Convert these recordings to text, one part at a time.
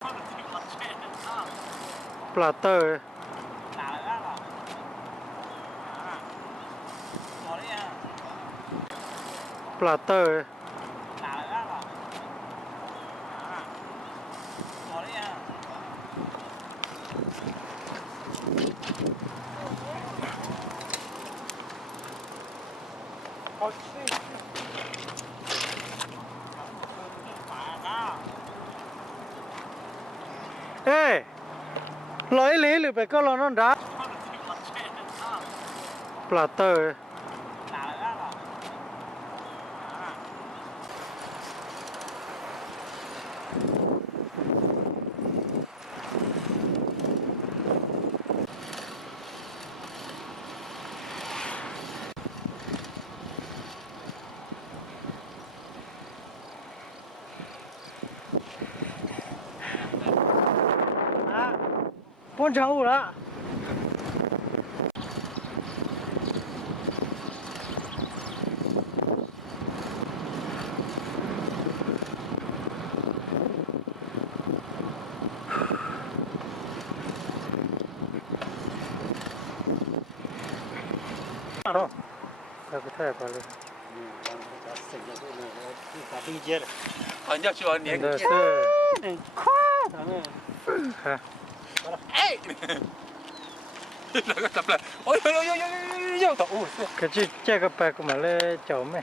ปลาเตอร์ปลาเตอร์เอ้ลอยหรือไปก็รอนนดักปลาเตอร์พ้นช่างอู่ละเราไปถ่ายไปเลย好像去往年对是快的呢。哎，那个怎么了？哦呦，哦是。cái gì che cái bạc của mà lên chậu mày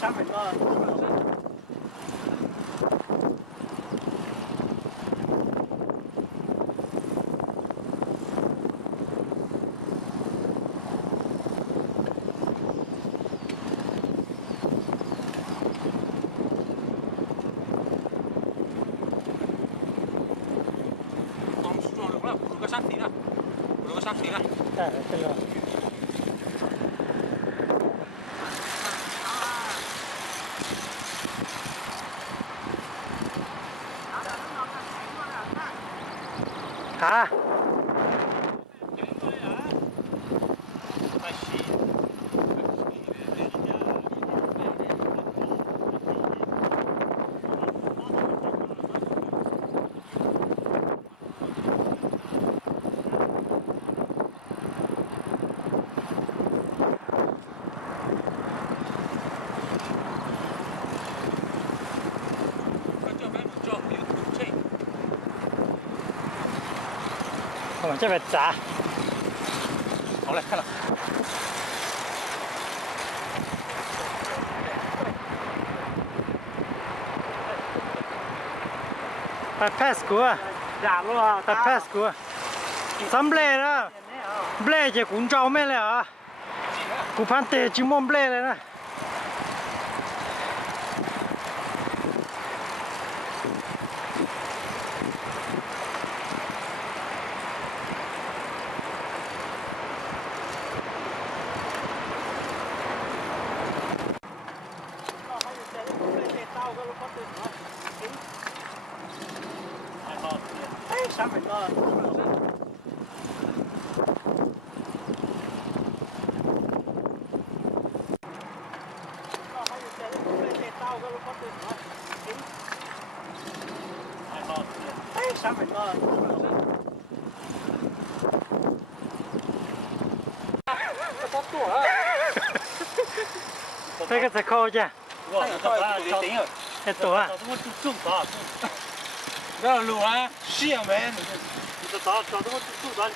上面了。不如个山顶了，不如个山顶了。对这个啊我们这边砸好嘞，看了。ไปแพสกูอ่ะ giả luôn à. ไปแพสกูอ่ะสำเร็จแล้วเบลจะกุนเจ้าไม่เลยอ่ะกูพันเตะจิมมเบลเลยนะ上面了。上面了。这多啊！这个在扣着哇，你顶了。这多啊找这么重啊！不要撸啊，是啊没？你这找这么重啊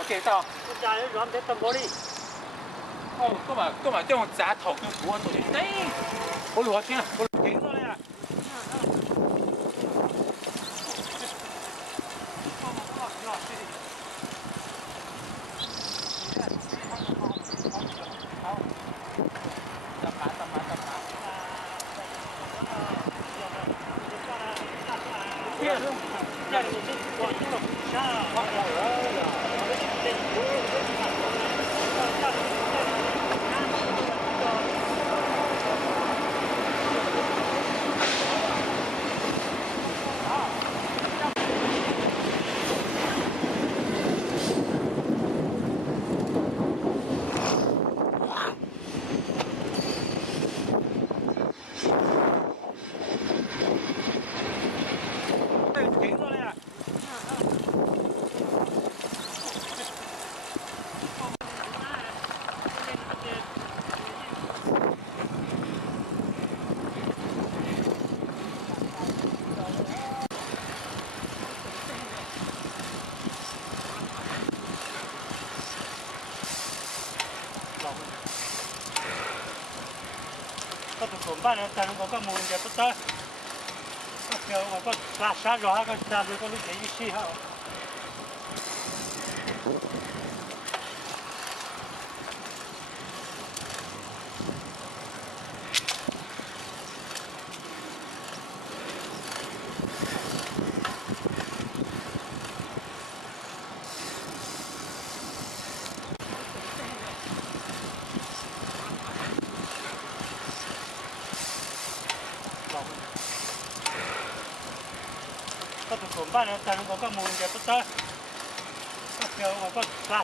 ？OK，到。这家人软的等玻璃。哦，干嘛用砸头跟骨头去？哎，我撸啊天啊，我顶着了呀。có tụiผมบ้านแล้วแต่ลุงก็มูลเดี๋ยวก็ต้องเดี๋ยวก็ลาชาร์จรอก็จะดูก็รู้สึกยิ่งชี้ฮะ ก็ตกผมบ้านแล้วแต่ลุงก็มูลเดี๋ยวก็ต้องเดี๋ยวก็ลา